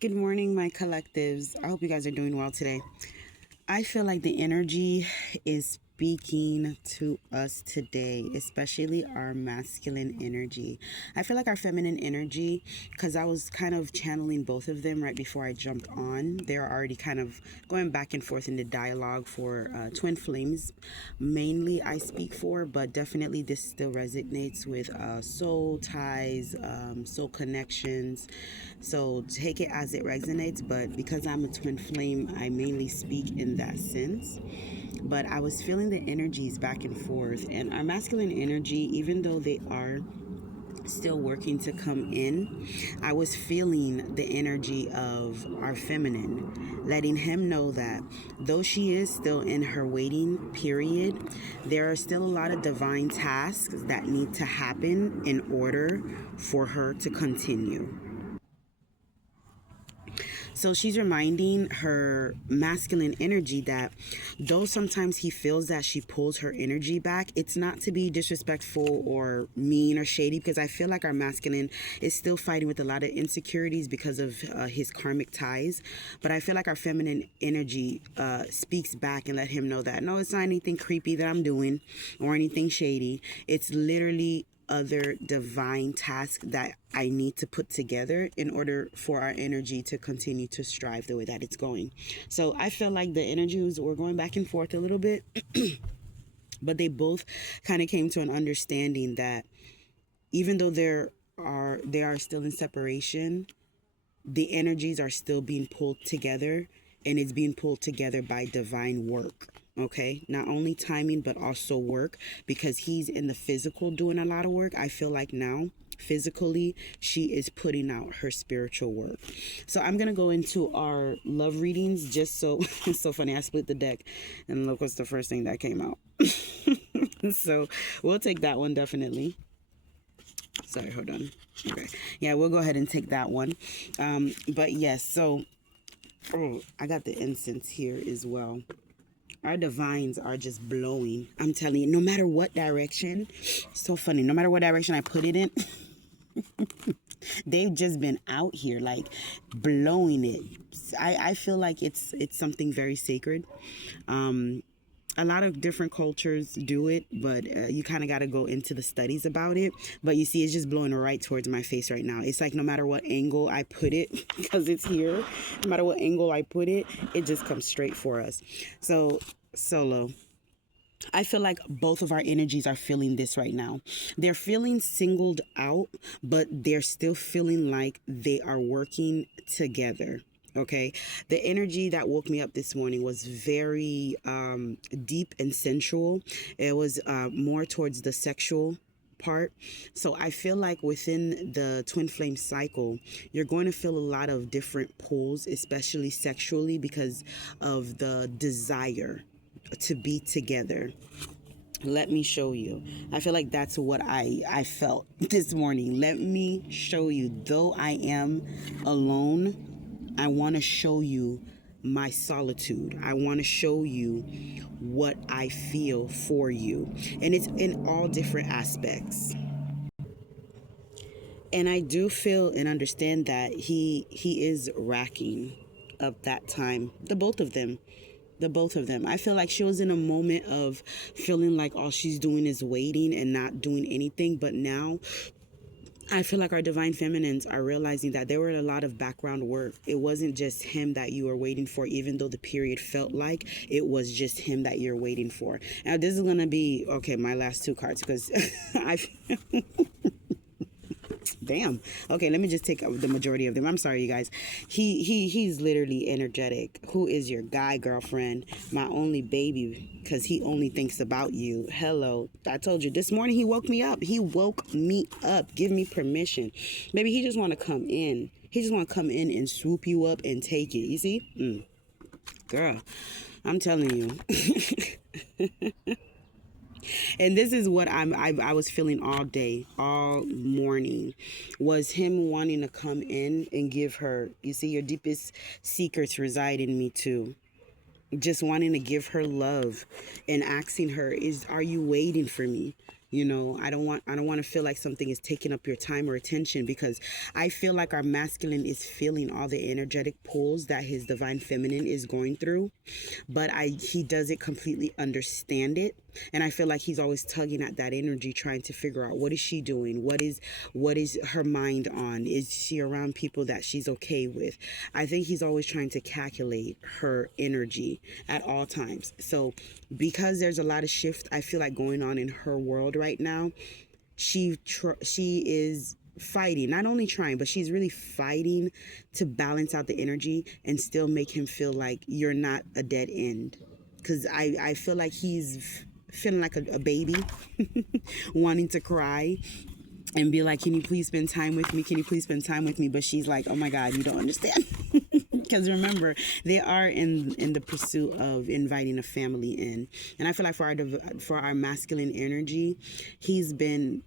Good morning, my collectives. I hope you guys are doing well today. I feel like the energy is speaking to us today, especially our masculine energy. I feel like our feminine energy, because I was kind of channeling both of them right before I jumped on. They're already kind of going back and forth in the dialogue for twin flames. Mainly, I speak for, but definitely this still resonates with soul ties, soul connections. So take it as it resonates, but because I'm a twin flame, I mainly speak in that sense. But I was feeling the energies back and forth, and our masculine energy, even though they are still working to come in, I was feeling the energy of our feminine, letting him know that though she is still in her waiting period, there are still a lot of divine tasks that need to happen in order for her to continue. So she's reminding her masculine energy that though sometimes he feels that she pulls her energy back, it's not to be disrespectful or mean or shady, because I feel like our masculine is still fighting with a lot of insecurities because of his karmic ties. But I feel like our feminine energy speaks back and let him know that no, it's not anything creepy that I'm doing or anything shady. It's literally other divine tasks that I need to put together in order for our energy to continue to strive the way that it's going. So I feel like the energies were going back and forth a little bit, but they both kind of came to an understanding that even though they are still in separation, the energies are still being pulled together, and it's being pulled together by divine work. Okay, not only timing but also work, because he's in the physical doing a lot of work. I feel like now physically she is putting out her spiritual work. So I'm gonna go into our love readings, just so it's so funny, I split the deck and look what's the first thing that came out. So we'll take that one definitely. Sorry, hold on. Okay, yeah, we'll go ahead and take that one. But yes, so oh, I got the incense here as well. Our divines are just blowing. I'm telling you, no matter what direction, so funny, no matter what direction I put it in, they've just been out here like blowing it. I feel like it's something very sacred. A lot of different cultures do it, but you kind of got to go into the studies about it. But you see, it's just blowing right towards my face right now. It's like no matter what angle I put it, because it's here, no matter what angle I put it, it just comes straight for us. So, Solo, I feel like both of our energies are feeling this right now. They're feeling singled out, but they're still feeling like they are working together. Okay. The energy that woke me up this morning was very deep and sensual. It was more towards the sexual part. So I feel like within the twin flame cycle, you're going to feel a lot of different pulls, especially sexually, because of the desire to be together. Let me show you. I feel like that's what I felt this morning. Let me show you. Though I am alone, I want to show you my solitude. I want to show you what I feel for you. And it's in all different aspects. And I do feel and understand that he is racking up that time. The both of them. I feel like she was in a moment of feeling like all she's doing is waiting and not doing anything. But now I feel like our divine feminines are realizing that there were a lot of background work. It wasn't just him that you were waiting for, even though the period felt like it was just him that you're waiting for. Now, this is going to be, okay, my last two cards, because I damn. Okay, let me just take the majority of them. I'm sorry, you guys. He's literally energetic. Who is your guy, girlfriend? My only baby, because he only thinks about you. Hello. I told you this morning he woke me up. He woke me up. Give me permission. Maybe he just want to come in. He just want to come in and swoop you up and take it. You see? Girl, I'm telling you. And this is what I was feeling all day, all morning, was him wanting to come in and give her, you see, your deepest secrets reside in me too. Just wanting to give her love and asking her, are you waiting for me? You know, I don't want to feel like something is taking up your time or attention, because I feel like our masculine is feeling all the energetic pulls that his divine feminine is going through, but he doesn't completely understand it. And I feel like he's always tugging at that energy, trying to figure out, what is she doing, what is her mind on, is she around people that she's okay with. I think he's always trying to calculate her energy at all times. So because there's a lot of shift, I feel like, going on in her world right now, she is fighting, not only trying, but she's really fighting to balance out the energy and still make him feel like you're not a dead end. Because I feel like he's feeling like a baby wanting to cry and be like, can you please spend time with me, can you please spend time with me? But she's like, oh my god, you don't understand. Because remember, they are in the pursuit of inviting a family in. And I feel like for our masculine energy, he's been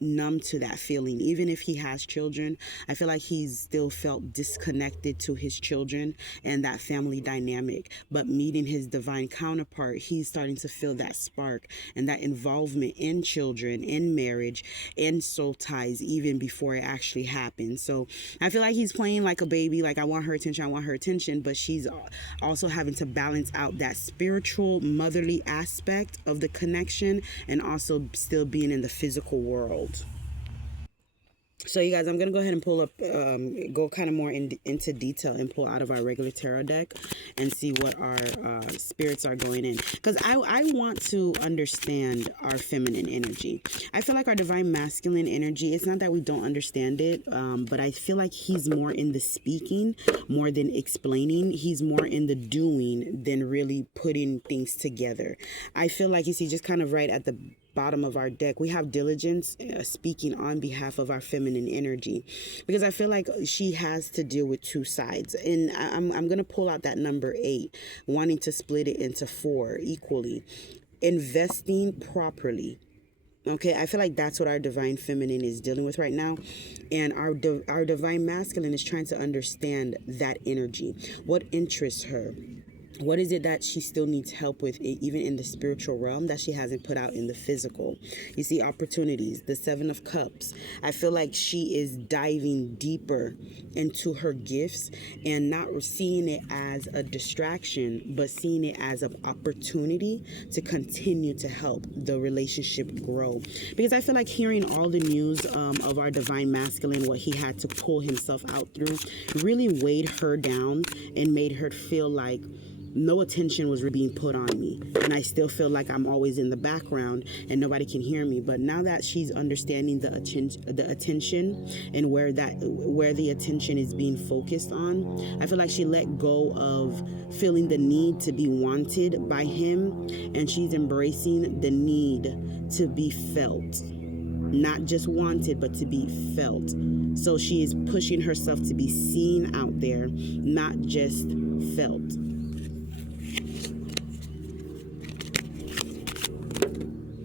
numb to that feeling. Even if he has children, I feel like he's still felt disconnected to his children and that family dynamic. But meeting his divine counterpart, he's starting to feel that spark and that involvement in children, in marriage, in soul ties, even before it actually happens. So I feel like he's playing like a baby, like, I want her attention, I want her attention, but she's also having to balance out that spiritual motherly aspect of the connection and also still being in the physical world. So you guys, I'm gonna go ahead and pull up, go kind of more into detail and pull out of our regular tarot deck and see what our spirits are going in. Because I want to understand our feminine energy. I feel like our divine masculine energy, it's not that we don't understand it, but I feel like he's more in the speaking more than explaining. He's more in the doing than really putting things together. I feel like, you see, just kind of right at the bottom of our deck, we have diligence, speaking on behalf of our feminine energy, because I feel like she has to deal with two sides. And I'm going to pull out that number 8, wanting to split it into 4 equally. Investing properly. Okay, I feel like that's what our divine feminine is dealing with right now. And our divine masculine is trying to understand that energy. What interests her? What is it that she still needs help with, even in the spiritual realm, that she hasn't put out in the physical? You see, opportunities, the 7 of Cups. I feel like she is diving deeper into her gifts and not seeing it as a distraction, but seeing it as an opportunity to continue to help the relationship grow. Because I feel like hearing all the news of our divine masculine, what he had to pull himself out through, really weighed her down and made her feel like no attention was being put on me, and I still feel like I'm always in the background and nobody can hear me. But now that she's understanding the attention and where the attention is being focused on, I feel like she let go of feeling the need to be wanted by him, and she's embracing the need to be felt. Not just wanted, but to be felt. So she is pushing herself to be seen out there, not just felt.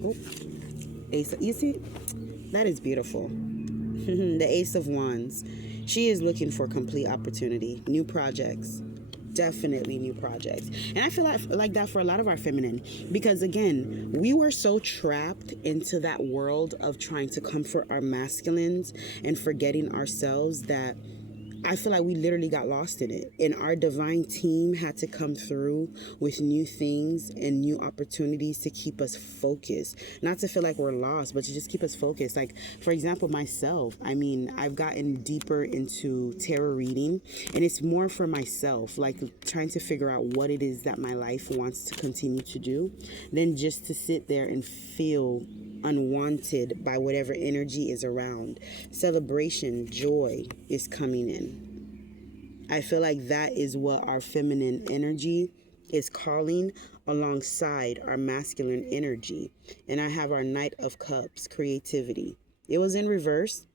Oh, Ace. You see, that is beautiful. The Ace of Wands. She is looking for complete opportunity, new projects. Definitely new projects. And I feel like that for a lot of our feminine, because again, we were so trapped into that world of trying to comfort our masculines and forgetting ourselves that I feel like we literally got lost in it. And our divine team had to come through with new things and new opportunities to keep us focused. Not to feel like we're lost, but to just keep us focused. Like, for example, myself, I mean, I've gotten deeper into tarot reading, and it's more for myself, like trying to figure out what it is that my life wants to continue to do, than just to sit there and feel unwanted by whatever energy is around. Celebration, joy is coming in. I feel like that is what our feminine energy is calling alongside our masculine energy. And I have our Knight of Cups, creativity. It was in reverse,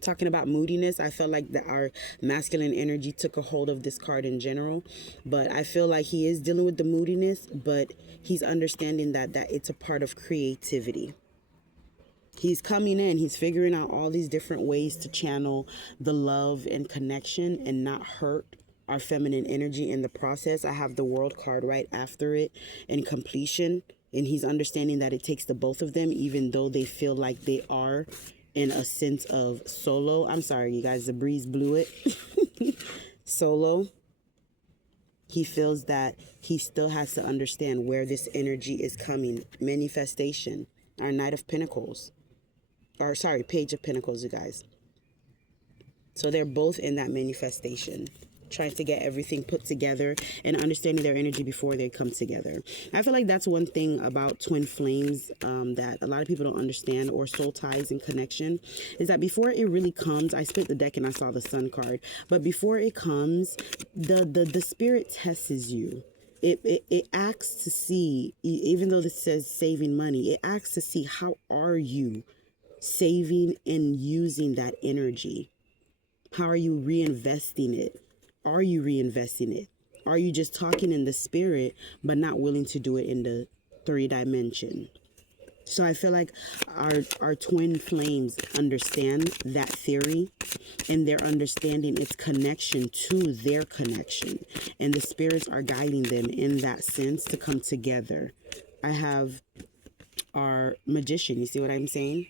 talking about moodiness. I felt like our masculine energy took a hold of this card in general, but I feel like he is dealing with the moodiness, but he's understanding that it's a part of creativity. He's coming in, he's figuring out all these different ways to channel the love and connection and not hurt our feminine energy in the process. I have the World card right after it in completion. And he's understanding that it takes the both of them, even though they feel like they are in a sense of solo. I'm sorry, you guys, the breeze blew it. Solo. He feels that he still has to understand where this energy is coming. Manifestation. Our Knight of Pentacles. Or, sorry, Page of Pentacles, you guys. So they're both in that manifestation, trying to get everything put together and understanding their energy before they come together. I feel like that's one thing about twin flames that a lot of people don't understand, or soul ties and connection, is that before it really comes, I split the deck and I saw the Sun card, but before it comes, the spirit tests you. It asks to see, even though this says saving money, it asks to see how are you saving and using that energy. How are you reinvesting it? Are you reinvesting it? Are you just talking in the spirit but not willing to do it in the 3-dimension? So I feel like our twin flames understand that theory, and they're understanding its connection to their connection. And the spirits are guiding them in that sense to come together. I have our Magician. You see what I'm saying?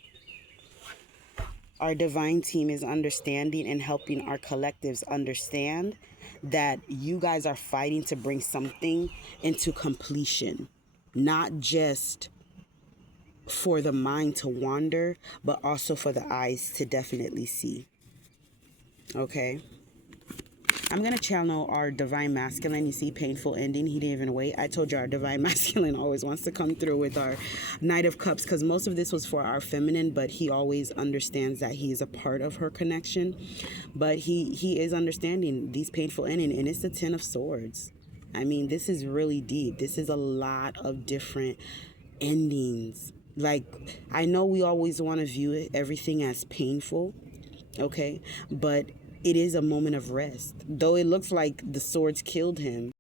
Our divine team is understanding and helping our collectives understand that you guys are fighting to bring something into completion, not just for the mind to wander, but also for the eyes to definitely see. Okay? I'm going to channel our divine masculine. You see, painful ending. He didn't even wait. I told you our divine masculine always wants to come through with our Knight of Cups, because most of this was for our feminine, but he always understands that he is a part of her connection. But he is understanding these painful ending, and it's the 10 of Swords. I mean, this is really deep. This is a lot of different endings. Like, I know we always want to view everything as painful, okay? But it is a moment of rest. Though it looks like the swords killed him,